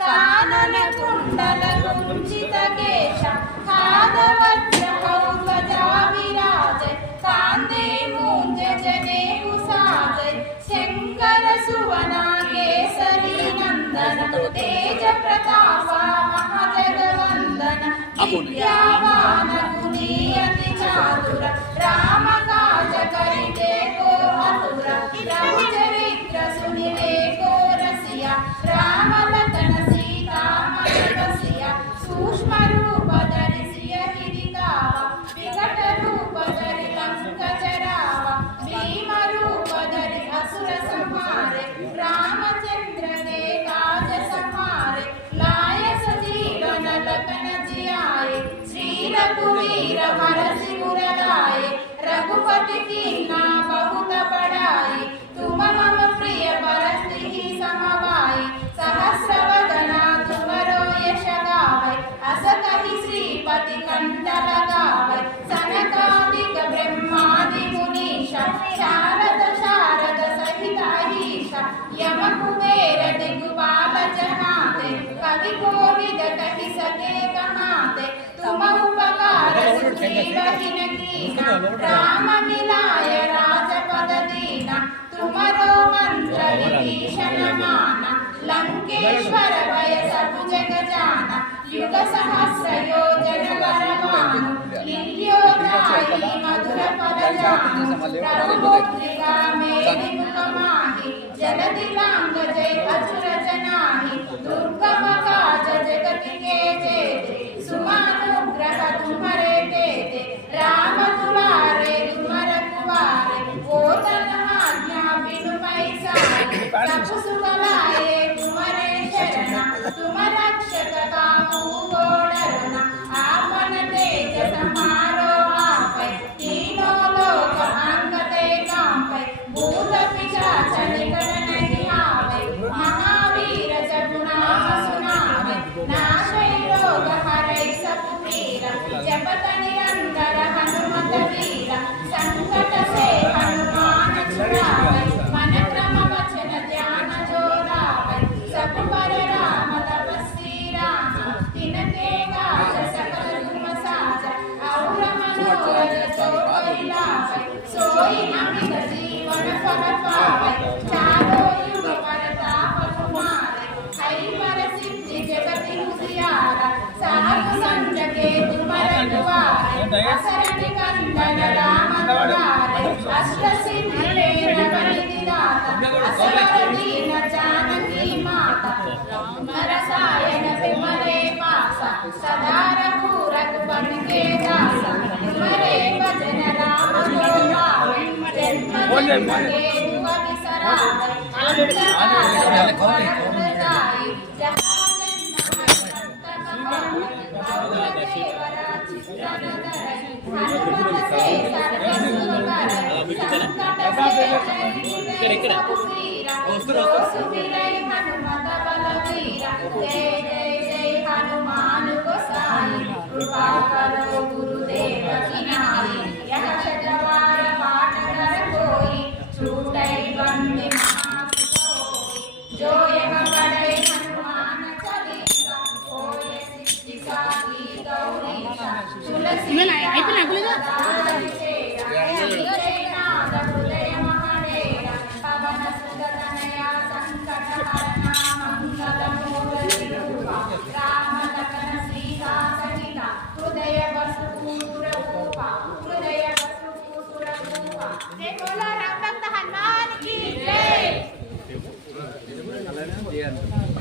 కానన కుండల కుంచిత కేశ విరాజ కాందే మూంజ జనే ఉసాజ శంకర సువన కేసరి నందన తేజ ప్రతాప మహాజగవందన విద్యావాన గుణీయతి చాతుర రామ కాజ కరితే కో మధుర రఘు చరిత్ర సునిలే కో రసియ రామ లతన సీతా మరసియ సూక్ష్మ రూప ధరిసియ హిరికావ వికట రూప ధరి లంక చరావ భీమ రూప ధరి అసుర సంహారే రామచంద్ర ने काज संहारे लाय सजीवन लखन जियाए श्री रघुवीर हरषि उर लाए रघुपति कीन्हा बहुत बड़ाई तुम मम प्रिय भरत ही समवाई सहस्र वदना तुमरो यश गावै अस कहि श्रीपति कंठ लगावै सनकादिक ब्रह्मादि मुनीश शारद शारद सहित अहीश यम कुबेर दिग्पाल जहाते कवि कोविद कहि सके कहाते तुम उपकार सुग्रीव कीना राम मिलाय राजपद दीना तुमरो मंत्र विभीषण माना लंकेश्वर भय सब जग जाना युग सहस्र योजन बलवानु निर्योदायि मधुर फल जानु प्रभुमुद्रिका मेरि मुख माहि जलधि लांग जय असुर जनाहि दुर्गम काज जगति के जेते सुमानुग्रह तुम्हारे तेते राम दुलारे तुम रखवारे ओ तन आज्ञा बिनु पैसारे सब सुख लाए तुम्हारे शरण तुम रक्षक काहू को डरना आपन तेज समारो आपै तीनों लोक अंगते कांपै भूत पिशाच निकट नहीं आवै महावीर जब नाम सुनावै नाशै रोग हरै सब पीरा जपत निरंतर हनुमत वीरा संकट से हनुमान छुड़ावै मन क्रम वचन ध्यान जो लावै सब पर राम तपस्वी राम तिनके काज सकल तुम साजा और मनोरथ जो कोई लावै सोई अमित जीवन फल पावै चारों युग परताप तुम्हारे ऐवर सिद्धि जगति उजियारा साधु संत के तुम रखवारे असरन कंदन राम दुलारे अष्ट सिद्धि रवि दाता असवर दीन जानकी माता रसायन तुम्हारे पासा सदा रघुपति के दासा तुम्हारे भजन राम को पावै जन्म के दुख बिसरावै अंत काल रघुवर जाई जहाँ हनुमत से सर्व सुख करे संकट से हनुमत बलवीरा जय जय जय हनुमान गोसाई कृपा करो गुरुदेव की नाई यह शतवार पाठ कर कोई छूटै बंदे महासुख होई जो यह पढ़े हनुमान चालीसा అంటున్నాను.